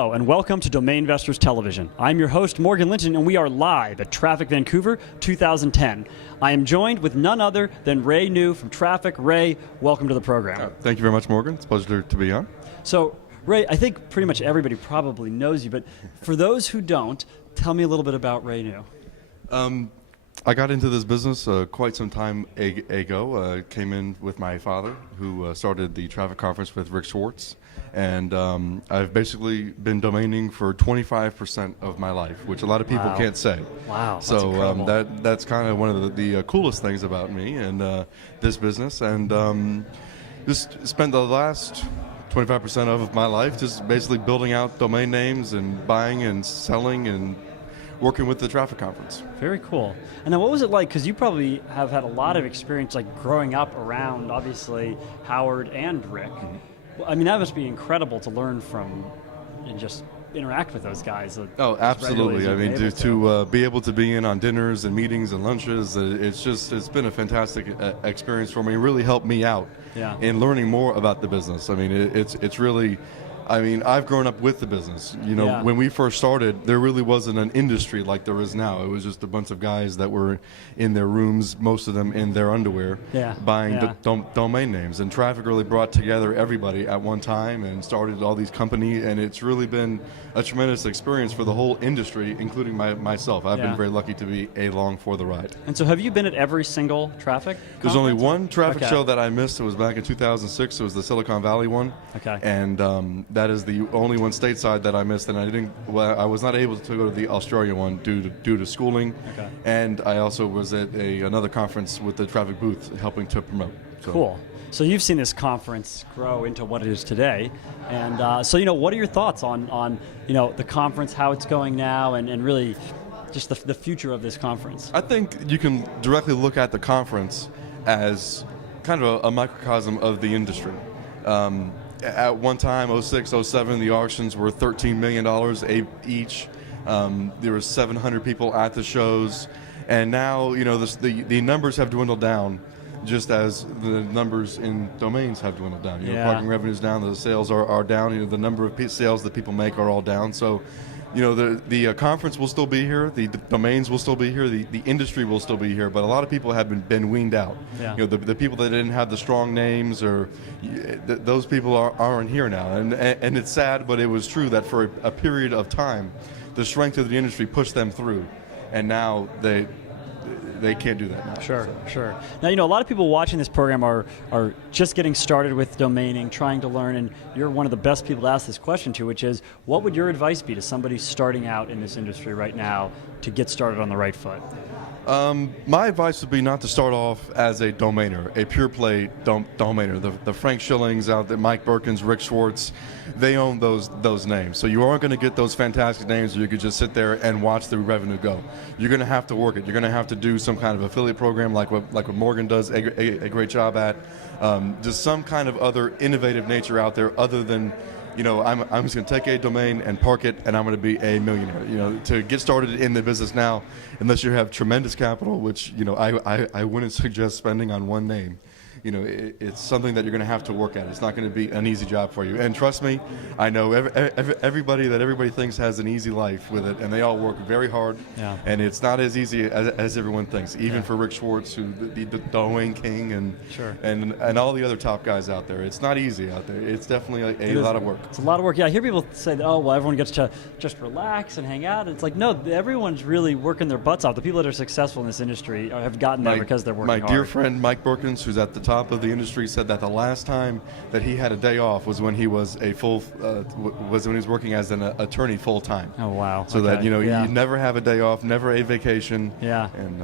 Hello and welcome to Domain Investors Television. I'm your host Morgan Linton and we are live at TRAFFIC Vancouver 2010. I am joined with none other than Ray Neu from TRAFFIC. Ray, welcome to the program. Thank you very much, Morgan. It's a pleasure to be on. So Ray, I think pretty much everybody probably knows you, but for those who don't, tell me a little bit about Ray Neu. I got into this business quite some time ago. Came in with my father, who started the traffic conference with Rick Schwartz. And I've basically been domaining for 25% of my life, which a lot of people can't say. Wow, that's so incredible. that's kind of one of the coolest things about me and this business. And just spent the last 25% of my life just basically building out domain names and buying and selling and working with the traffic conference. Very cool. And then what was it like, because you probably have had a lot of experience like growing up around, obviously, Howard and Rick. Mm-hmm. I mean, that must be incredible to learn from and just interact with those guys. Oh, absolutely. I mean, to be able to be in on dinners and meetings and lunches, it's been a fantastic experience for me. It really helped me out in learning more about the business. I mean, it's really, I mean, I've grown up with the business. You know, when we first started, there really wasn't an industry like there is now. It was just a bunch of guys that were in their rooms, most of them in their underwear, buying domain names. And traffic really brought together everybody at one time and started all these companies. And it's really been a tremendous experience for the whole industry, including myself. I've been very lucky to be along for the ride. And so have you been at every single traffic conference? There's only one traffic show that I missed. It was back in 2006. It was the Silicon Valley one. Okay. And that is the only one stateside that I missed, and I was not able to go to the Australia one due to schooling. Okay. And I also was at another conference with the traffic booth helping to promote. So. Cool. So you've seen this conference grow into what it is today, and so what are your thoughts on the conference, how it's going now, and really just the future of this conference? I think you can directly look at the conference as kind of a microcosm of the industry. At one time, 06, 07, the auctions were $13 million each. There were 700 people at the shows, and now the numbers have dwindled down, just as the numbers in domains have dwindled down. Parking revenue's down, the sales are down. The number of sales that people make are all down. So, the conference will still be here, the domains will still be here, the industry will still be here, but a lot of people have been weaned out. Yeah. The people that didn't have the strong names, or those people aren't here now, and it's sad, but it was true that for a period of time, the strength of the industry pushed them through, and now they can't do that now. Sure. Now, a lot of people watching this program are just getting started with domaining, trying to learn, and you're one of the best people to ask this question to, which is, what would your advice be to somebody starting out in this industry right now to get started on the right foot? My advice would be not to start off as a domainer, a pure play domainer. The Frank Schillings out there, Mike Birkins, Rick Schwartz, they own those names. So you aren't going to get those fantastic names where you could just sit there and watch the revenue go. You're going to have to work it. You're going to have to do some kind of affiliate program like what Morgan does a great job at. Just some kind of other innovative nature out there other than, I'm just going to take a domain and park it, and I'm going to be a millionaire. To get started in the business now, unless you have tremendous capital, which I wouldn't suggest spending on one name. It's something that you're going to have to work at. It's not going to be an easy job for you. And trust me, I know everybody thinks has an easy life with it, and they all work very hard. Yeah. And it's not as easy as everyone thinks. Even for Rick Schwartz, who the domain king, and all the other top guys out there, it's not easy out there. It's definitely a lot of work. It's a lot of work. Yeah, I hear people say, everyone gets to just relax and hang out. It's like, no, everyone's really working their butts off. The people that are successful in this indry have gotten there because they're working hard. My dear friend Mike Birkins, who's at the top of the industry, said that the last time that he had a day off was when he was when he was working as an attorney full time. Oh wow! So that you never have a day off, never a vacation. Yeah. And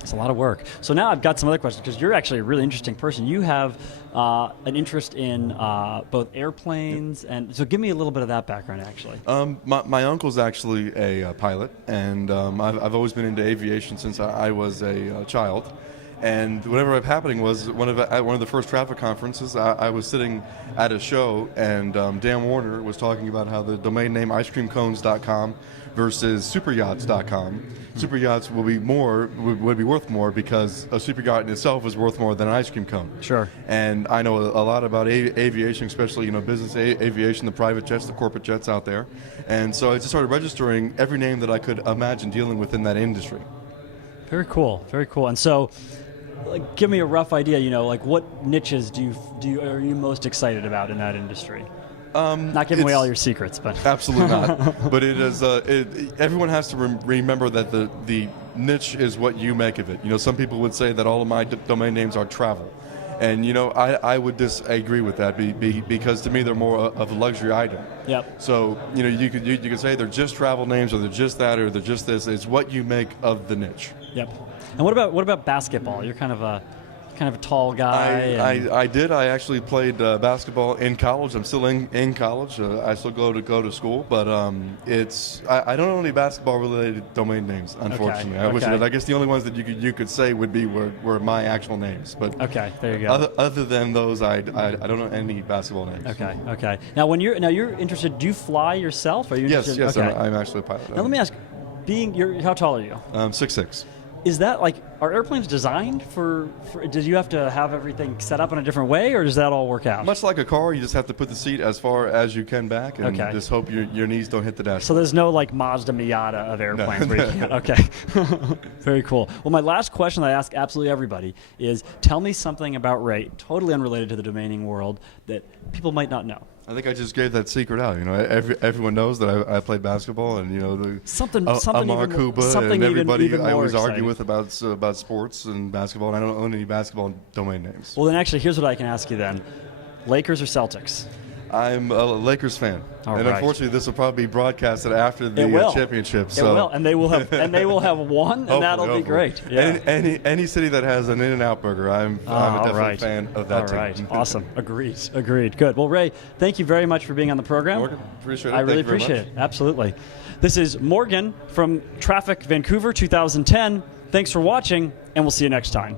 it's a lot of work. So now I've got some other questions, because you're actually a really interesting person. You have an interest in both airplanes, and so give me a little bit of that background, actually. My uncle's actually a pilot, and I've always been into aviation since I was a child. And what ended up happening was at one of the first traffic conferences, I was sitting at a show, and Dan Warner was talking about how the domain name icecreamcones.com versus superyachts.com. Super yachts would be worth more because a super yacht in itself is worth more than an ice cream cone. Sure. And I know a lot about aviation, especially business aviation, the private jets, the corporate jets out there. And so I just started registering every name that I could imagine dealing with in that industry. Very cool. Very cool. And so, give me a rough idea. Like what niches are you most excited about in that industry? Not giving away all your secrets, but absolutely not. But it is. Everyone has to remember that the niche is what you make of it. Some people would say that all of my domain names are travel, and I would disagree with that because to me they're more of a luxury item. Yep. So you could say they're just travel names, or they're just that, or they're just this. It's what you make of the niche. Yep. And what about basketball? You're kind of a tall guy. I actually played basketball in college. I'm still in college. I still go to school, but I don't know any basketball related domain names, unfortunately. Okay. I guess the only ones that you could say would be were my actual names. But okay, there you go. Other than those, I don't know any basketball names. Okay. Now you're interested. Do you fly yourself? Are you interested? Yes. Okay. I'm actually a pilot. Now let me ask. How tall are you? 6'6". Is that are airplanes designed for? Do you have to have everything set up in a different way, or does that all work out? Much like a car, you just have to put the seat as far as you can back, and just hope your knees don't hit the dash. So there's no Mazda Miata of airplanes. No. Where you can't. Okay. Very cool. Well, my last question that I ask absolutely everybody is, tell me something about Ray, totally unrelated to the domaining world, that people might not know. I think I just gave that secret out. Everyone knows that I played basketball, and something Amar Kuba and everybody even I always exciting. argue with about sports and basketball, and I don't own any basketball domain names. Well, then actually, here's what I can ask you then: Lakers or Celtics? I'm a Lakers fan, unfortunately, this will probably be broadcasted after the championship. So. It will, and they will have won, and that'll be great. Yeah. Any city that has an In-N-Out burger, I'm a definite fan of that team. All right, awesome, agreed. Good. Well, Ray, thank you very much for being on the program. Morgan, appreciate it. I really appreciate it. Absolutely. This is Morgan from TRAFFIC Vancouver 2010. Thanks for watching, and we'll see you next time.